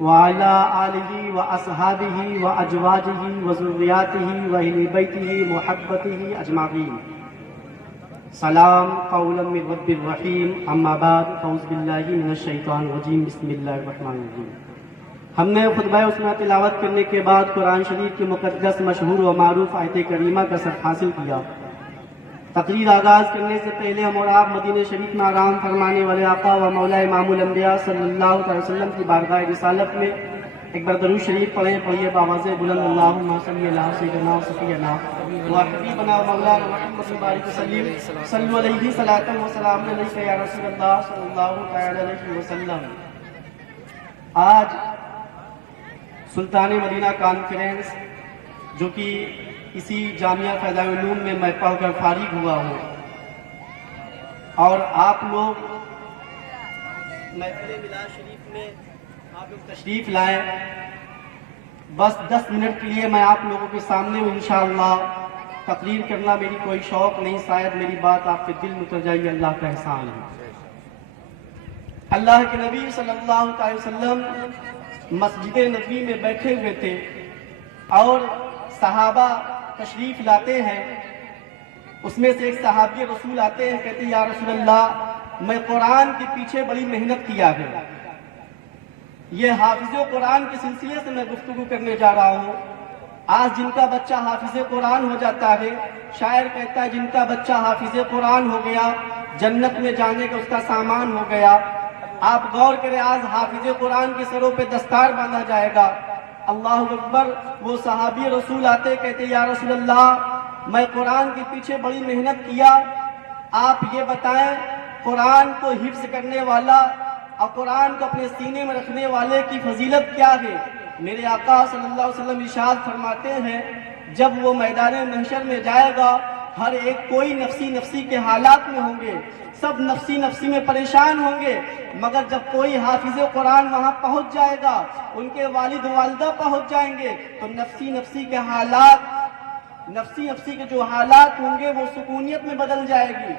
وعلى آله وأصحابه وأزواجه وذرياته وأهل بيته محبته أجمعين. سلام قولا من رب الرحیم. اما بعد اعوذ باللہ من الشیطان الرجیم. بسم اللہ الرحمن الرحیم. ہم نے خطبہ عثمہ تلاوت کرنے کے بعد قرآن شریف کی مقدس مشہور و معروف آیت کریمہ کا سبق حاصل کیا. تقریر آغاز کرنے سے پہلے ہم اور آپ مدینہ شریف میں آرام فرمانے والے آقا و مولا امام الانبیاء صلی اللہ علیہ وسلم کی بارگاہ رسالت میں ایک بار درود شریف پڑھیے بآواز بلند. اللہم صلی علی سیدنا و سفینا و حبیبنا و مولانا محمد بارک وسلم صلی علیہ صلاۃ و سلام علیک یا رسول اللہ صلی اللہ علیہ وسلم. آج سلطان مدینہ کانفرنس جو کہ اسی جامعہ فیضان علوم میں پڑھ کر فارغ ہوا ہوں اور آپ لوگ محفل میلاد شریف میں آپ لوگ تشریف لائیں. بس 10 منٹ کے لیے میں آپ لوگوں کے سامنے ہوں. انشاءاللہ تقریر کرنا میری کوئی شوق نہیں, شاید میری بات آپ کے دل میں اتر جائے. اللہ کا احسان ہے. اللہ کے نبی صلی اللہ علیہ وسلم مسجد نبوی میں بیٹھے ہوئے تھے اور صحابہ تشریف لاتے ہیں. اس میں سے ایک صحابی رسول آتے ہیں, کہتے ہیں یا رسول اللہ میں قرآن کے پیچھے بڑی محنت کیا ہے. یہ حافظ قرآن کے سلسلے سے میں گفتگو کرنے جا رہا ہوں. آج جن کا بچہ حافظ قرآن ہو جاتا ہے, شاعر کہتا ہے جن کا بچہ حافظ قرآن ہو گیا جنت میں جانے کا اس کا سامان ہو گیا. آپ غور کریں, آج حافظ قرآن کے سروں پہ دستار باندھا جائے گا. اللہ اکبر. وہ صحابی رسول آتے کہتے یا رسول اللہ میں قرآن کے پیچھے بڑی محنت کیا, آپ یہ بتائیں قرآن کو حفظ کرنے والا اور قرآن کو اپنے سینے میں رکھنے والے کی فضیلت کیا ہے؟ میرے آقا صلی اللہ علیہ وسلم ارشاد فرماتے ہیں جب وہ میدان محشر میں جائے گا ہر ایک کوئی نفسی نفسی کے حالات میں ہوں گے, سب نفسی نفسی میں پریشان ہوں گے, مگر جب کوئی حافظ قرآن وہاں پہنچ جائے گا, ان کے والد والدہ پہنچ جائیں گے تو نفسی نفسی کے حالات, نفسی نفسی کے جو حالات ہوں گے وہ سکونیت میں بدل جائے گی.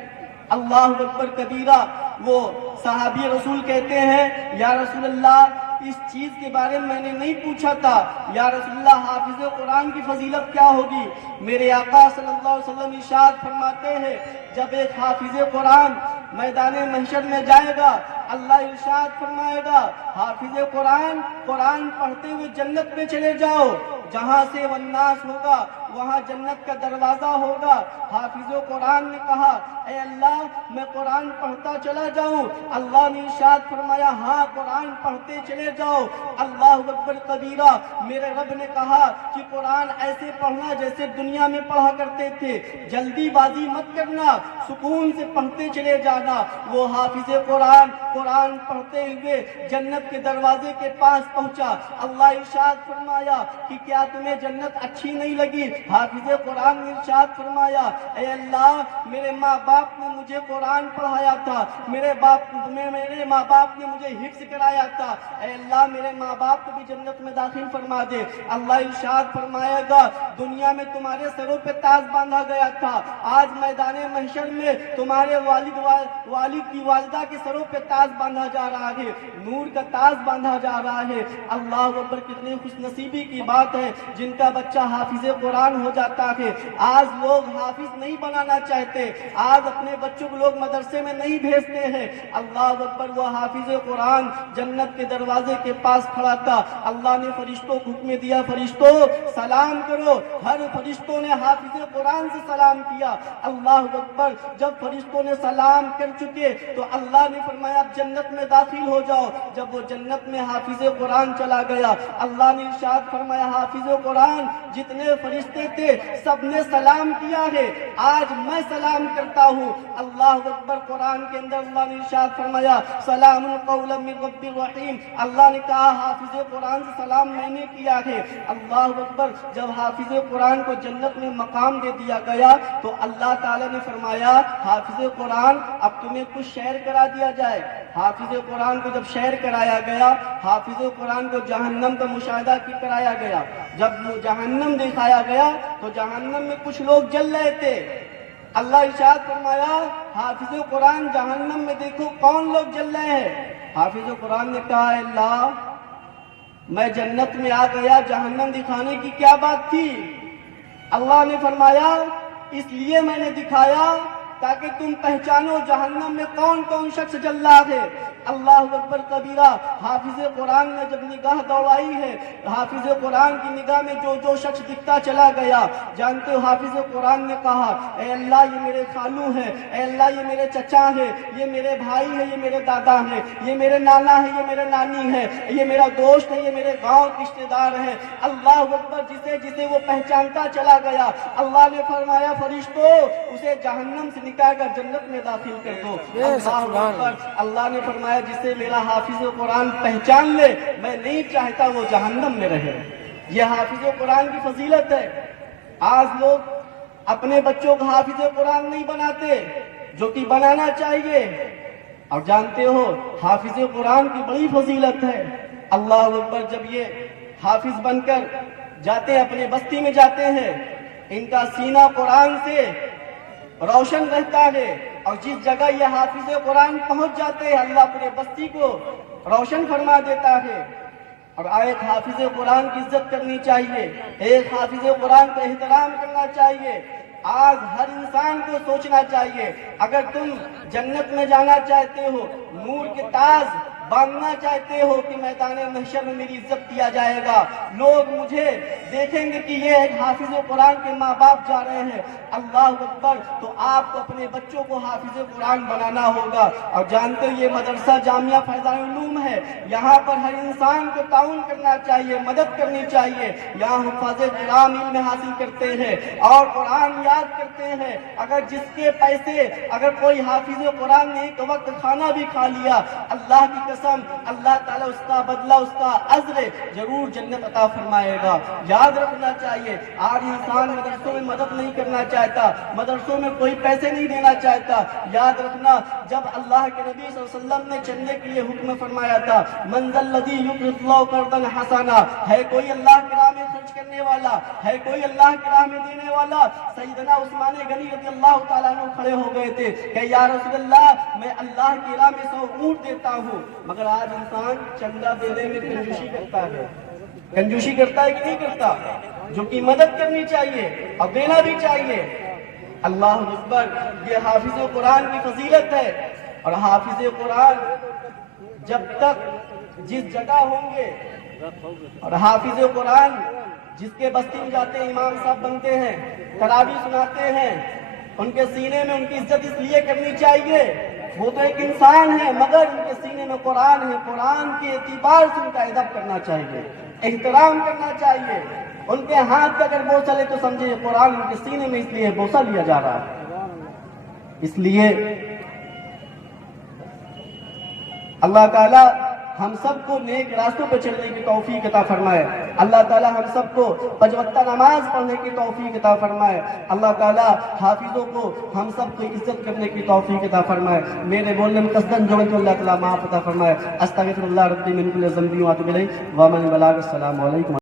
اللہ اکبر کبیرہ. وہ صحابی رسول کہتے ہیں یا رسول اللہ اس چیز کے بارے میں نے نہیں پوچھا تھا, یا رسول اللہ حافظ قرآن کی فضیلت کیا ہوگی؟ میرے آقا صلی اللہ علیہ وسلم ارشاد فرماتے ہیں جب ایک حافظ قرآن میدان محشر میں جائے گا اللہ ارشاد فرمائے گا حافظ قرآن قرآن پڑھتے ہوئے جنت میں چلے جاؤ, جہاں سے والناس ہوگا وہاں جنت کا دروازہ ہوگا. حافظ قرآن نے کہا اے اللہ میں قرآن پڑھتا چلا جاؤں. اللہ نے ارشاد فرمایا ہاں قرآن پڑھتے چلے جاؤ. اللہ اکبر کبیرہ. میرے رب نے کہا کہ قرآن ایسے پڑھنا جیسے دنیا میں پڑھا کرتے تھے, جلدی بازی مت کرنا, سکون سے پڑھتے چلے جانا. وہ حافظ قرآن قرآن پڑھتے ہوئے جنت کے دروازے کے پاس پہنچا. اللہ ارشاد فرمایا کہ کیا تمہیں جنت اچھی نہیں لگی؟ حافظ قرآن نے ارشاد فرمایا اے اللہ میرے ماں باپ نے مجھے قرآن پڑھایا تھا, میرے ماں باپ نے مجھے حفظ کرایا تھا, اے اللہ میرے ماں باپ کو بھی جنت میں داخل فرما دے. اللہ ارشاد فرمائے گا دنیا میں تمہارے سروں پہ تاج باندھا گیا تھا, آج میدان محشر میں تمہارے والد کی والدہ کے سروں پہ تاج باندھا جا رہا ہے, نور کا تاج باندھا جا رہا ہے. اللہ اکبر. کتنی خوش نصیبی کی بات ہے جن کا بچہ حافظ قرآن ہو جاتا ہے. آج لوگ حافظ نہیں بنانا چاہتے, آج اپنے بچوں کو لوگ مدرسے میں نہیں بھیجتے ہیں. اللہ اکبر. وہ حافظ قرآن جنت کے دروازے کے پاس کھڑا تھا. اللہ نے فرشتوں کو حکم دیا فرشتوں سلام کرو. ہر فرشتوں نے حافظ قرآن سے سلام کیا. اللہ اکبر. جب فرشتوں نے سلام کر چکے تو اللہ نے فرمایا اب جنت میں داخل ہو جاؤ. جب وہ جنت میں حافظ قرآن چلا گیا اللہ نے ارشاد فرمایا حافظ قرآن جتنے فرشتے تھے سب نے سلام کیا ہے, آج میں سلام کرتا ہوں. اللہ اکبر. قرآن کے اندر اللہ نے ارشاد فرمایا سلام قولا من رب الرحیم. اللہ نے کہا حافظ قرآن سے سلام میں نے کیا ہے. اللہ اکبر. جب حافظ قرآن کو جنت میں مقام دے دیا گیا تو اللہ تعالیٰ نے فرمایا حافظ قرآن اب تمہیں کچھ شعر کرا دیا جائے. حافظ قرآن کو جب شعر کرایا گیا حافظ قرآن کو جہنم کا مشاہدہ کرایا گیا. جب جہنم دکھایا گیا تو جہنم میں کچھ لوگ جل رہے تھے. اللہ ارشاد فرمایا حافظ قرآن جہنم میں دیکھو کون لوگ جل رہے ہیں. حافظ قرآن نے کہا اے اللہ میں جنت میں آ گیا، جہنم دکھانے کی کیا بات تھی؟ اللہ نے فرمایا اس لیے میں نے دکھایا تاکہ تم پہچانو جہنم میں کون کون شخص جلاد ہے۔ اللہ اکبر کبیرہ۔ حافظ قرآن نے جب نگاہ دوڑائی ہے، حافظ قرآن کی نگاہ میں جو شخص دکھتا چلا گیا، جانتے ہو حافظ قرآن نے کہا اے اللہ یہ میرے خالو ہے، اے اللہ یہ میرے چچا ہے، یہ میرے بھائی ہے، یہ میرے دادا ہے، یہ میرے نانا ہے، یہ میرے نانی ہے، یہ میرا دوست ہے، یہ میرے گاؤں کے رشتے دار ہے۔ اللہ اکبر۔ جسے جسے وہ پہچانتا چلا گیا، اللہ نے فرمایا فرشتوں اسے جہنم سے نکال کر جنت میں داخل کر دو۔ اللہ اکبر۔ اللہ نے فرمایا جسے میرا حافظ قرآن پہچان لے، میں نہیں چاہتا وہ جہنم میں رہے۔ یہ حافظ قرآن کی فضیلت ہے۔ آج لوگ اپنے بچوں کو حافظ قرآن نہیں بناتے، جو کہ بنانا چاہیے۔ اور جانتے ہو حافظ قرآن کی بڑی فضیلت ہے۔ اللہ اکبر۔ جب یہ حافظ بن کر جاتے ہیں، اپنے بستی میں جاتے ہیں، ان کا سینہ قرآن سے روشن رہتا ہے، اور جس جگہ یہ حافظ قرآن پہنچ جاتے ہیں اللہ اپنے بستی کو روشن فرما دیتا ہے۔ اور ایک حافظ قرآن کی عزت کرنی چاہیے، ایک حافظ قرآن کا احترام کرنا چاہیے۔ آج ہر انسان کو سوچنا چاہیے، اگر تم جنت میں جانا چاہتے ہو، نور کے تاج باندھنا چاہتے ہو کہ میدان محشر میں میری عزت کیا جائے گا، لوگ مجھے دیکھیں گے کہ یہ ایک حافظ قرآن کے ماں باپ جا رہے ہیں، اللہ اکبر، تو آپ کو اپنے بچوں کو حافظ قرآن بنانا ہوگا۔ اور جانتے ہو یہ مدرسہ جامعہ فیضان العلوم ہے، یہاں پر ہر انسان کو تعاون کرنا چاہیے، مدد کرنی چاہیے۔ یہاں حفاظ قرآن علم حاصل کرتے ہیں اور قرآن یاد کرتے ہیں۔ اگر جس کے پیسے اگر کوئی حافظ قرآن نے ایک وقت کھانا بھی کھا لیا، اللہ کی قسم اللہ تعالیٰ اس کا بدلہ، اس کا اجر ضرور جنت عطا فرمائے گا۔ یاد رکھنا چاہیے، آج انسان مدرسوں میں مدد نہیں کرنا چاہتا، مدرسوں میں کوئی پیسے نہیں دینا چاہتا۔ یاد رکھنا جب اللہ کے نبی صلی اللہ علیہ وسلم نے چندے کے لیے حکم فرمایا تھا، من ذا الذی یقرض اللہ قرضا حسنا، ہے کوئی اللہ کی راہ میں خرچ کرنے والا، ہے کوئی اللہ کی راہ میں دینے والا؟ سیدنا عثمان غنی رضی اللہ تعالیٰ عنہ کھڑے ہو گئے تھے کہ یا رسول اللہ میں اللہ کی راہ میں 100 اونٹ دیتا ہوں۔ مگر آج انسان چندہ دینے میں کنجوسی کرتا ہے، کنجوسی کرتا ہے کہ نہیں کرتا؟ جو کہ مدد کرنی چاہیے اور دینا بھی چاہیے۔ اللہ اکبر۔ یہ حافظ قرآن کی فضیلت ہے۔ اور حافظ قرآن جب تک جس جگہ ہوں گے، اور حافظ قرآن جس کے بستی میں جاتے ہیں، امام صاحب بنتے ہیں، تراویح سناتے ہیں، ان کے سینے میں ان کی عزت اس لیے کرنی چاہیے، وہ تو ایک انسان ہے مگر ان کے سینے میں قرآن ہے، قرآن کے اعتبار سے ان کا ادب کرنا چاہیے، احترام کرنا چاہیے۔ ان کے ہاتھ پہ اگر بوسہ لے تو سمجھے قرآن ان کے سینے میں اس لیے بوسہ لیا جا رہا ہے۔ اس لیے اللہ تعالیٰ ہم سب کو نیک راستوں پہ چلنے کی توفیق عطا فرمائے۔ اللہ تعالیٰ ہم سب کو پنج وقتہ نماز پڑھنے کی توفیق عطا فرمائے۔ اللہ تعالیٰ حافظوں کو ہم سب کو عزت کرنے کی توفیق عطا فرمائے۔ میرے بولنے میں قصداً جوڑے تو اللہ تعالیٰ معاف عطا فرمائے۔ استغفر اللہ ربی من کل ذنب و اتوب الیہ ومن بلاغ۔ السلام علیکم۔